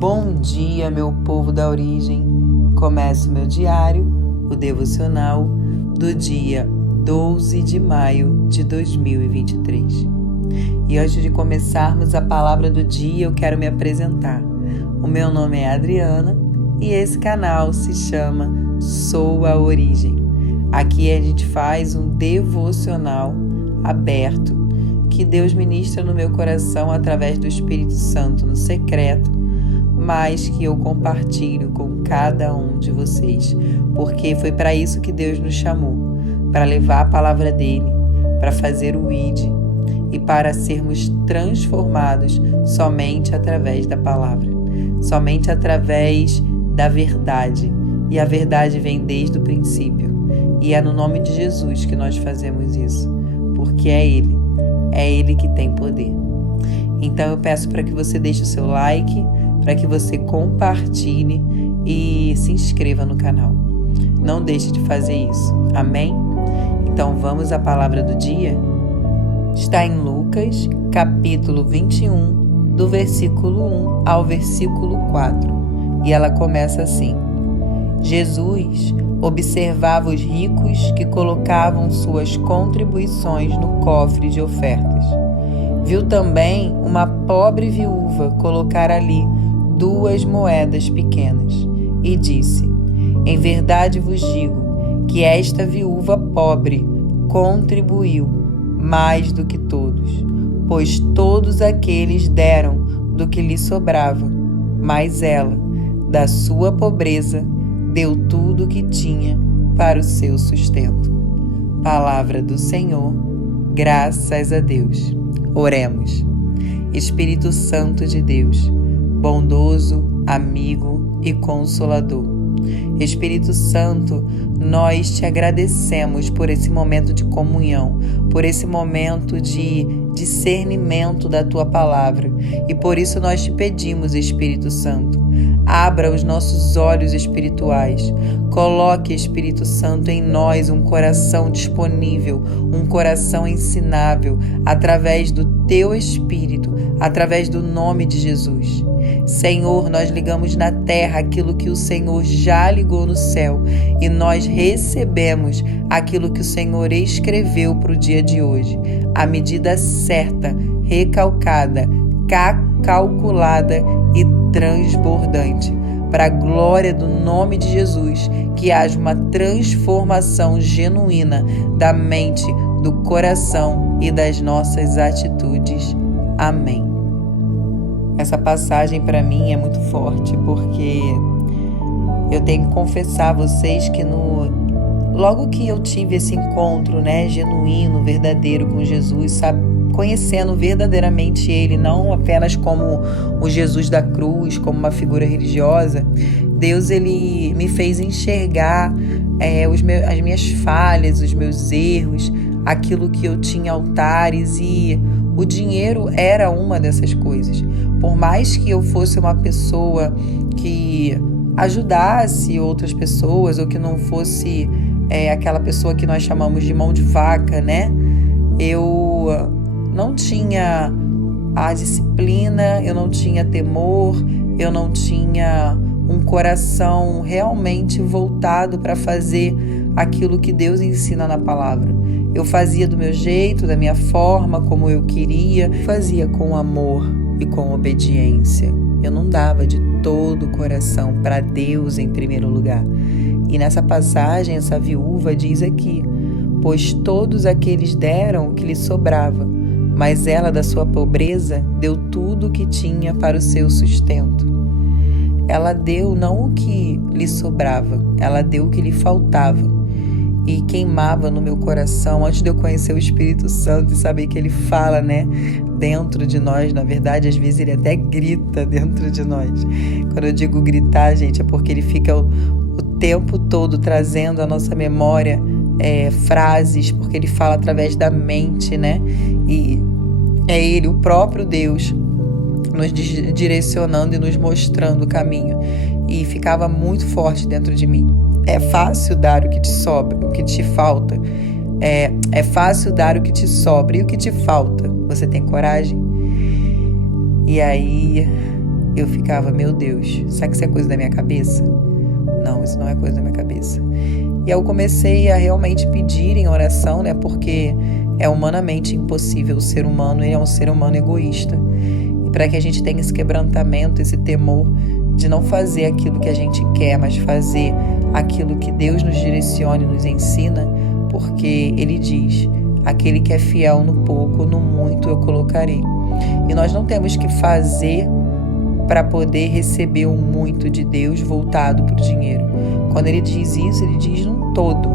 Bom dia, meu povo da origem. Começa o meu diário, o devocional do dia 12 de maio de 2023. E antes de começarmos a palavra do dia, eu quero me apresentar. O meu nome é Adriana e esse canal se chama Sou a Origem. Aqui a gente faz um devocional aberto que Deus ministra no meu coração através do Espírito Santo no secreto, mas que eu compartilho com cada um de vocês, porque foi para isso que Deus nos chamou, para levar a palavra dele, para fazer o ID e para sermos transformados somente através da palavra, somente através da verdade. E a verdade vem desde o princípio. E é no nome de Jesus que nós fazemos isso, porque é Ele que tem poder. Então eu peço para que você deixe o seu like, para que você compartilhe e se inscreva no canal. Não deixe de fazer isso. Amém? Então vamos à palavra do dia? Está em Lucas, capítulo 21, do versículo 1 ao versículo 4. E ela começa assim: Jesus observava os ricos que colocavam suas contribuições no cofre de ofertas. Viu também uma pobre viúva colocar ali 2 moedas pequenas e disse: em verdade vos digo que esta viúva pobre contribuiu mais do que todos, pois todos aqueles deram do que lhe sobrava, mas ela, da sua pobreza, deu tudo o que tinha para o seu sustento. Palavra do Senhor, graças a Deus. Oremos. Espírito Santo de Deus, bondoso, amigo e consolador. Espírito Santo, nós te agradecemos por esse momento de comunhão, por esse momento de discernimento da tua palavra. E por isso nós te pedimos, Espírito Santo, abra os nossos olhos espirituais. Coloque, Espírito Santo, em nós um coração disponível, um coração ensinável, através do teu Espírito, através do nome de Jesus. Senhor, nós ligamos na terra aquilo que o Senhor já ligou no céu e nós recebemos aquilo que o Senhor escreveu para o dia de hoje. A medida certa, recalcada, calculada e transbordante. Para a glória do nome de Jesus, que haja uma transformação genuína da mente, do coração e das nossas atitudes. Amém. Essa passagem para mim é muito forte, porque eu tenho que confessar a vocês que logo que eu tive esse encontro, genuíno, verdadeiro com Jesus, conhecendo verdadeiramente Ele, não apenas como o Jesus da cruz, como uma figura religiosa, Deus Ele me fez enxergar as minhas falhas, os meus erros, aquilo que eu tinha altares, e o dinheiro era uma dessas coisas. Por mais que eu fosse uma pessoa que ajudasse outras pessoas, ou que não fosse aquela pessoa que nós chamamos de mão de vaca, eu não tinha a disciplina, eu não tinha temor, eu não tinha um coração realmente voltado para fazer aquilo que Deus ensina na palavra. Eu fazia do meu jeito, da minha forma, como eu queria, fazia com amor e com obediência. Eu não dava de todo o coração para Deus em primeiro lugar. E nessa passagem, essa viúva diz aqui: pois todos aqueles deram o que lhe sobrava, mas ela, da sua pobreza, deu tudo o que tinha para o seu sustento. Ela deu não o que lhe sobrava, ela deu o que lhe faltava. E queimava no meu coração, antes de eu conhecer o Espírito Santo e saber que Ele fala, dentro de nós. Na verdade, às vezes Ele até grita dentro de nós. Quando eu digo gritar, gente, é porque Ele fica o tempo todo trazendo à nossa memória frases, porque Ele fala através da mente, E é Ele, o próprio Deus, nos direcionando e nos mostrando o caminho. E ficava muito forte dentro de mim. É fácil dar o que te sobra, o que te falta. É fácil dar o que te sobra. E o que te falta? Você tem coragem? E aí eu ficava, meu Deus, será que isso é coisa da minha cabeça? Não, isso não é coisa da minha cabeça. E eu comecei a realmente pedir em oração, né? Porque é humanamente impossível. O ser humano, ele é um ser humano egoísta. E para que a gente tenha esse quebrantamento, esse temor de não fazer aquilo que a gente quer, mas fazer aquilo que Deus nos direciona e nos ensina, porque Ele diz, aquele que é fiel no pouco, no muito eu colocarei. E nós não temos que fazer para poder receber o muito de Deus voltado para o dinheiro. Quando Ele diz isso, Ele diz num todo.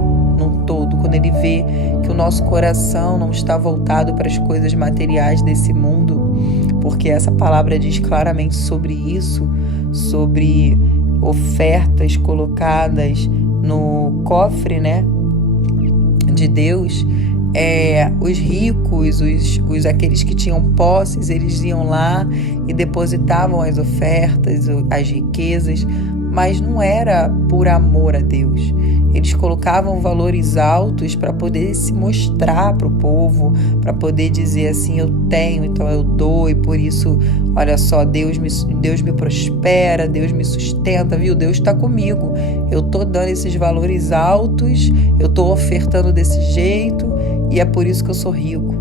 Quando Ele vê que o nosso coração não está voltado para as coisas materiais desse mundo, porque essa palavra diz claramente sobre isso, sobre ofertas colocadas no cofre, né, de Deus. Os ricos, aqueles que tinham posses, eles iam lá e depositavam as ofertas, as riquezas, mas não era por amor a Deus. Eles colocavam valores altos para poder se mostrar para o povo, para poder dizer assim, eu tenho, então eu dou, e por isso, olha só, Deus me prospera, Deus me sustenta, viu? Deus está comigo. Eu estou dando esses valores altos, eu estou ofertando desse jeito, e é por isso que eu sou rico.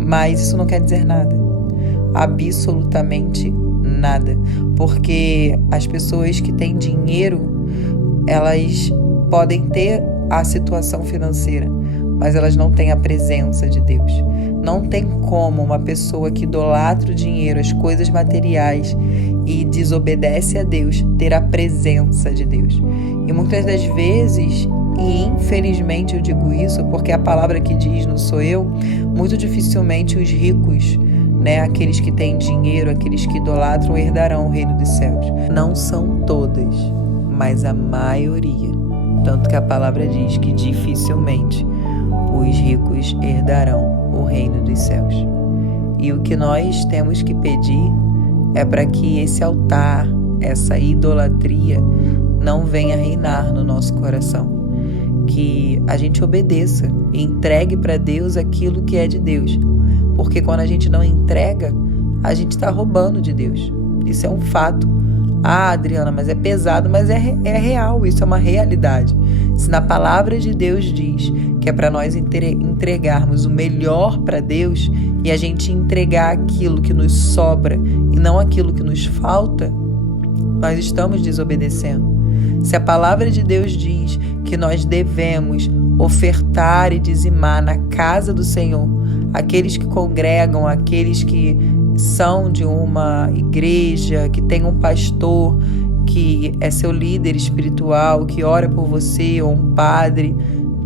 Mas isso não quer dizer nada. Absolutamente nada. Porque as pessoas que têm dinheiro, elas podem ter a situação financeira, mas elas não têm a presença de Deus. Não tem como uma pessoa que idolatra o dinheiro, as coisas materiais e desobedece a Deus, ter a presença de Deus. E muitas das vezes, e infelizmente eu digo isso porque a palavra que diz não sou eu, muito dificilmente os ricos, né, aqueles que têm dinheiro, aqueles que idolatram, herdarão o reino dos céus. Não são todas, mas a maioria. Tanto que a palavra diz que dificilmente os ricos herdarão o reino dos céus. E o que nós temos que pedir é para que esse altar, essa idolatria, não venha reinar no nosso coração. Que a gente obedeça e entregue para Deus aquilo que é de Deus. Porque quando a gente não entrega, a gente está roubando de Deus. Isso é um fato. Ah, Adriana, mas é pesado, mas é real, isso é uma realidade. Se na palavra de Deus diz que é para nós entregarmos o melhor para Deus e a gente entregar aquilo que nos sobra e não aquilo que nos falta, nós estamos desobedecendo. Se a palavra de Deus diz que nós devemos ofertar e dizimar na casa do Senhor, aqueles que congregam, aqueles que são de uma igreja, que tem um pastor que é seu líder espiritual, que ora por você, ou um padre,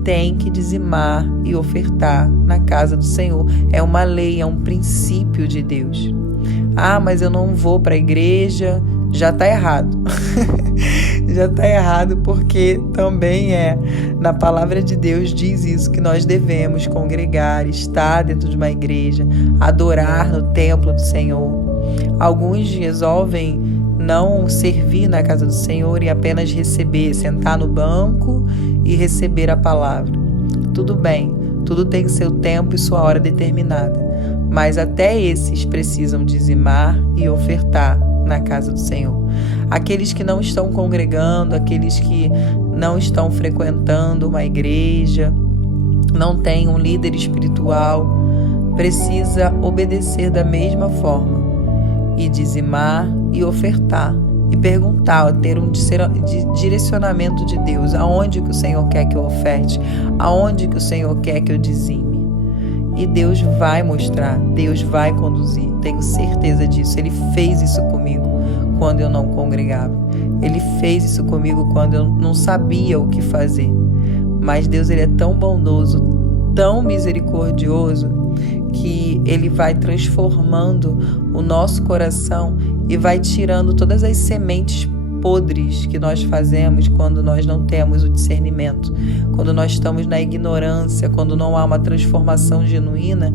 tem que dizimar e ofertar na casa do Senhor. É uma lei, é um princípio de Deus. Ah, mas eu não vou para a igreja, já está errado. Já está errado, porque também na palavra de Deus diz isso, que nós devemos congregar, estar dentro de uma igreja, adorar no templo do Senhor. Alguns resolvem não servir na casa do Senhor e apenas receber, sentar no banco e receber a palavra. Tudo bem, tudo tem seu tempo e sua hora determinada, mas até esses precisam dizimar e ofertar na casa do Senhor. Aqueles que não estão congregando, aqueles que não estão frequentando uma igreja, não tem um líder espiritual, precisa obedecer da mesma forma e dizimar e ofertar e perguntar, ter um direcionamento de Deus, aonde que o Senhor quer que eu oferte, aonde que o Senhor quer que eu dizime. E Deus vai mostrar, Deus vai conduzir, tenho certeza disso. Ele fez isso comigo quando eu não congregava. Ele fez isso comigo quando eu não sabia o que fazer. Mas Deus, Ele é tão bondoso, tão misericordioso, que Ele vai transformando o nosso coração e vai tirando todas as sementes podres que nós fazemos quando nós não temos o discernimento, quando nós estamos na ignorância, quando não há uma transformação genuína,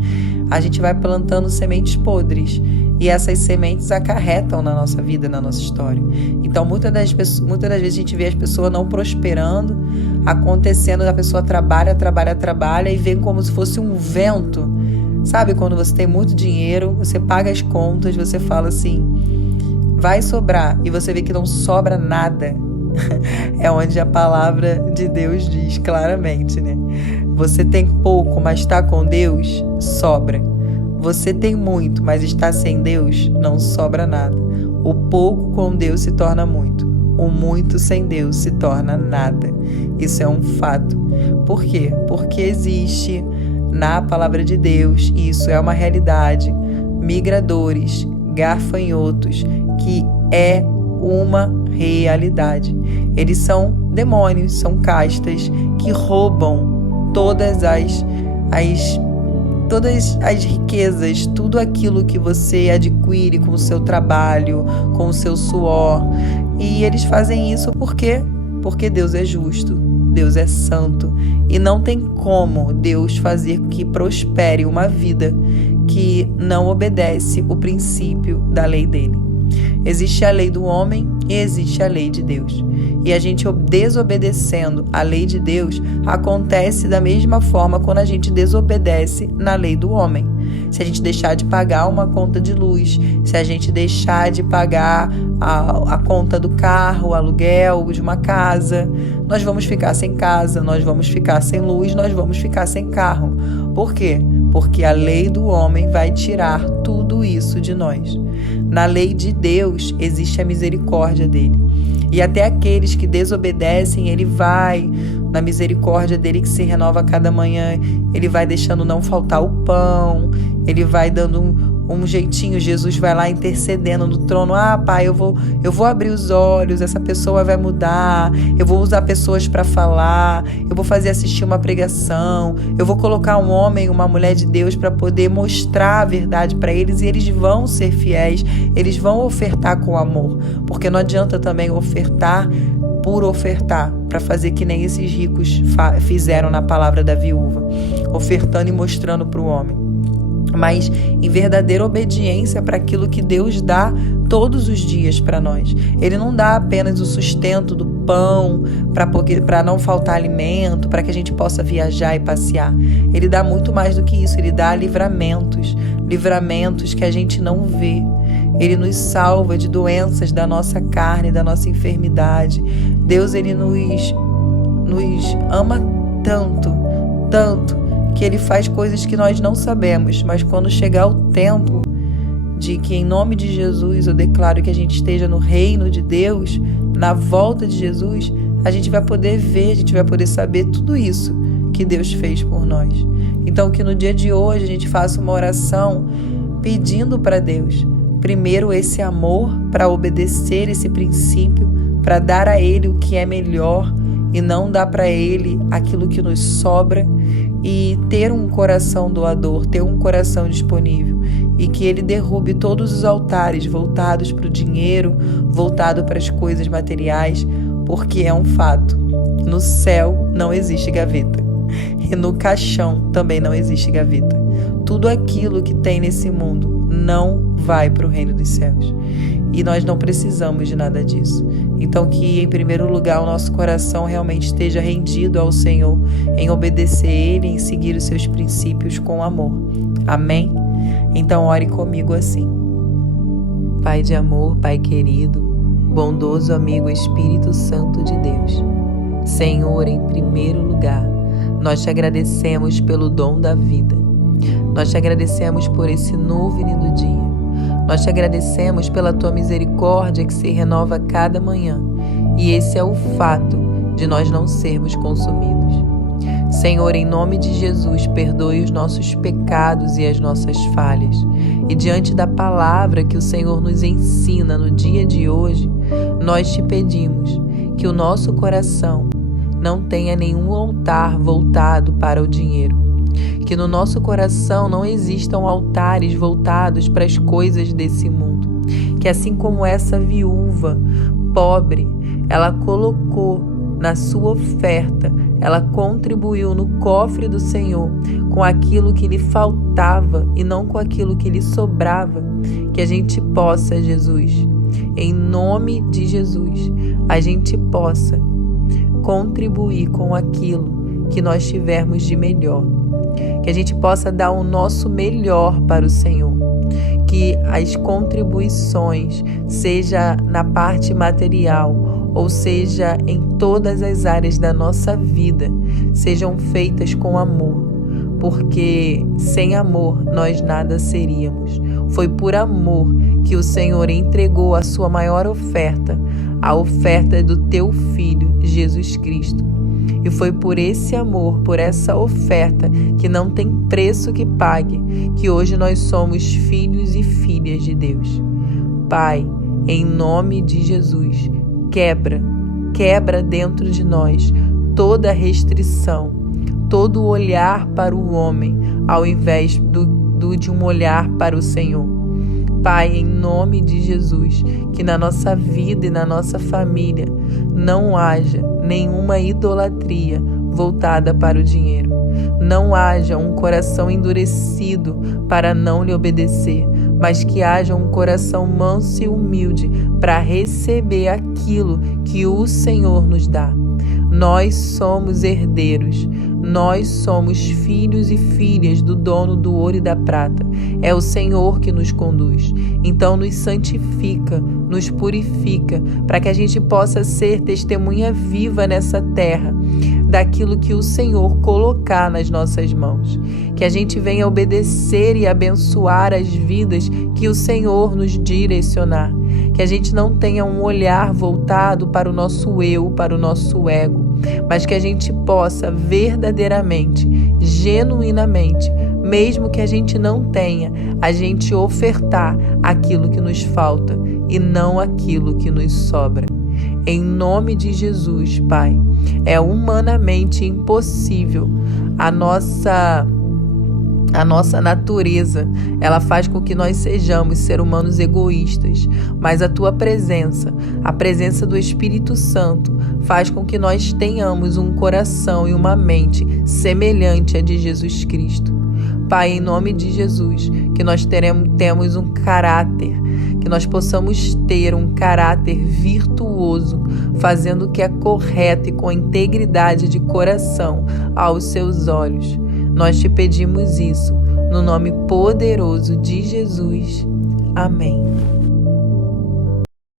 a gente vai plantando sementes podres e essas sementes acarretam na nossa vida, na nossa história. Então muitas das vezes a gente vê as pessoas não prosperando, acontecendo, a pessoa trabalha e vem como se fosse um vento. Sabe, quando você tem muito dinheiro, você paga as contas, você fala assim, vai sobrar e você vê que não sobra nada, é onde a palavra de Deus diz claramente, né? Você tem pouco, mas está com Deus, sobra. Você tem muito, mas está sem Deus, não sobra nada. O pouco com Deus se torna muito. O muito sem Deus se torna nada. Isso é um fato. Por quê? Porque existe na palavra de Deus, e isso é uma realidade, migradores, gafanhotos, que é uma realidade. Eles são demônios, são castas que roubam todas as riquezas, tudo aquilo que você adquire com o seu trabalho, com o seu suor. E eles fazem isso por quê? Porque Deus é justo, Deus é santo, e não tem como Deus fazer que prospere uma vida que não obedece o princípio da lei dele. Existe a lei do homem e existe a lei de Deus. E a gente desobedecendo a lei de Deus acontece da mesma forma quando a gente desobedece na lei do homem. Se a gente deixar de pagar uma conta de luz, se a gente deixar de pagar a conta do carro, o aluguel de uma casa, nós vamos ficar sem casa, nós vamos ficar sem luz, nós vamos ficar sem carro. Por quê? Porque a lei do homem vai tirar tudo isso de nós. Na lei de Deus existe a misericórdia dele. E até aqueles que desobedecem, ele vai, na misericórdia dele que se renova a cada manhã, ele vai deixando não faltar o pão, ele vai dando um jeitinho. Jesus vai lá intercedendo no trono. Pai, eu vou abrir os olhos, essa pessoa vai mudar, eu vou usar pessoas para falar, eu vou fazer assistir uma pregação, eu vou colocar um homem, uma mulher de Deus para poder mostrar a verdade para eles, e eles vão ser fiéis, eles vão ofertar com amor, porque não adianta também ofertar por ofertar, para fazer que nem esses ricos fizeram na palavra da viúva, ofertando e mostrando para o homem, mas em verdadeira obediência para aquilo que Deus dá todos os dias para nós. Ele não dá apenas o sustento do pão para não faltar alimento, para que a gente possa viajar e passear. Ele dá muito mais do que isso. Ele dá livramentos que a gente não vê. Ele nos salva de doenças da nossa carne, da nossa enfermidade. Deus, ele nos ama tanto, que ele faz coisas que nós não sabemos, mas quando chegar o tempo de que, em nome de Jesus, eu declaro que a gente esteja no reino de Deus, na volta de Jesus, a gente vai poder ver, a gente vai poder saber tudo isso que Deus fez por nós. Então, que no dia de hoje a gente faça uma oração pedindo para Deus, primeiro, esse amor para obedecer esse princípio, para dar a Ele o que é melhor e não dar para Ele aquilo que nos sobra, e ter um coração doador, ter um coração disponível, e que Ele derrube todos os altares voltados para o dinheiro, voltado para as coisas materiais, porque é um fato, no céu não existe gaveta, e no caixão também não existe gaveta. Tudo aquilo que tem nesse mundo não vai para o reino dos céus, e nós não precisamos de nada disso. Então, que em primeiro lugar o nosso coração realmente esteja rendido ao Senhor, em obedecer Ele, em seguir os seus princípios com amor. Amém? Então ore comigo assim. Pai de amor, Pai querido, bondoso amigo Espírito Santo de Deus, Senhor, em primeiro lugar, nós te agradecemos pelo dom da vida. Nós te agradecemos por esse novo e lindo dia. Nós te agradecemos pela tua misericórdia que se renova a cada manhã. E esse é o fato de nós não sermos consumidos. Senhor, em nome de Jesus, perdoe os nossos pecados e as nossas falhas. E diante da palavra que o Senhor nos ensina no dia de hoje, nós te pedimos que o nosso coração não tenha nenhum altar voltado para o dinheiro. Que no nosso coração não existam altares voltados para as coisas desse mundo. Que assim como essa viúva pobre, ela colocou na sua oferta, ela contribuiu no cofre do Senhor com aquilo que lhe faltava e não com aquilo que lhe sobrava. Que a gente possa, Jesus, em nome de Jesus, a gente possa contribuir com aquilo que nós tivermos de melhor. Que que a gente possa dar o nosso melhor para o Senhor, que as contribuições, seja na parte material, ou seja em todas as áreas da nossa vida, sejam feitas com amor, porque sem amor nós nada seríamos. Foi por amor que o Senhor entregou a sua maior oferta, a oferta do teu Filho, Jesus Cristo. E foi por esse amor, por essa oferta que não tem preço que pague, que hoje nós somos filhos e filhas de Deus. Pai, em nome de Jesus, quebra dentro de nós toda restrição, todo olhar para o homem, ao invés de um olhar para o Senhor. Pai, em nome de Jesus, que na nossa vida e na nossa família não haja nenhuma idolatria voltada para o dinheiro. Não haja um coração endurecido para não lhe obedecer, mas que haja um coração manso e humilde para receber aquilo que o Senhor nos dá. Nós somos herdeiros, nós somos filhos e filhas do dono do ouro e da prata. É o Senhor que nos conduz. Então nos santifica, nos purifica, para que a gente possa ser testemunha viva nessa terra daquilo que o Senhor colocar nas nossas mãos. Que a gente venha obedecer e abençoar as vidas que o Senhor nos direcionar. Que a gente não tenha um olhar voltado para o nosso eu, para o nosso ego, mas que a gente possa verdadeiramente, genuinamente, mesmo que a gente não tenha, a gente ofertar aquilo que nos falta e não aquilo que nos sobra. Em nome de Jesus, Pai, é humanamente impossível. A nossa natureza, ela faz com que nós sejamos seres humanos egoístas, mas a tua presença, a presença do Espírito Santo, faz com que nós tenhamos um coração e uma mente semelhante à de Jesus Cristo. Pai, em nome de Jesus, que nós temos um caráter, que nós possamos ter um caráter virtuoso, fazendo o que é correto e com integridade de coração aos seus olhos. Nós te pedimos isso, no nome poderoso de Jesus. Amém.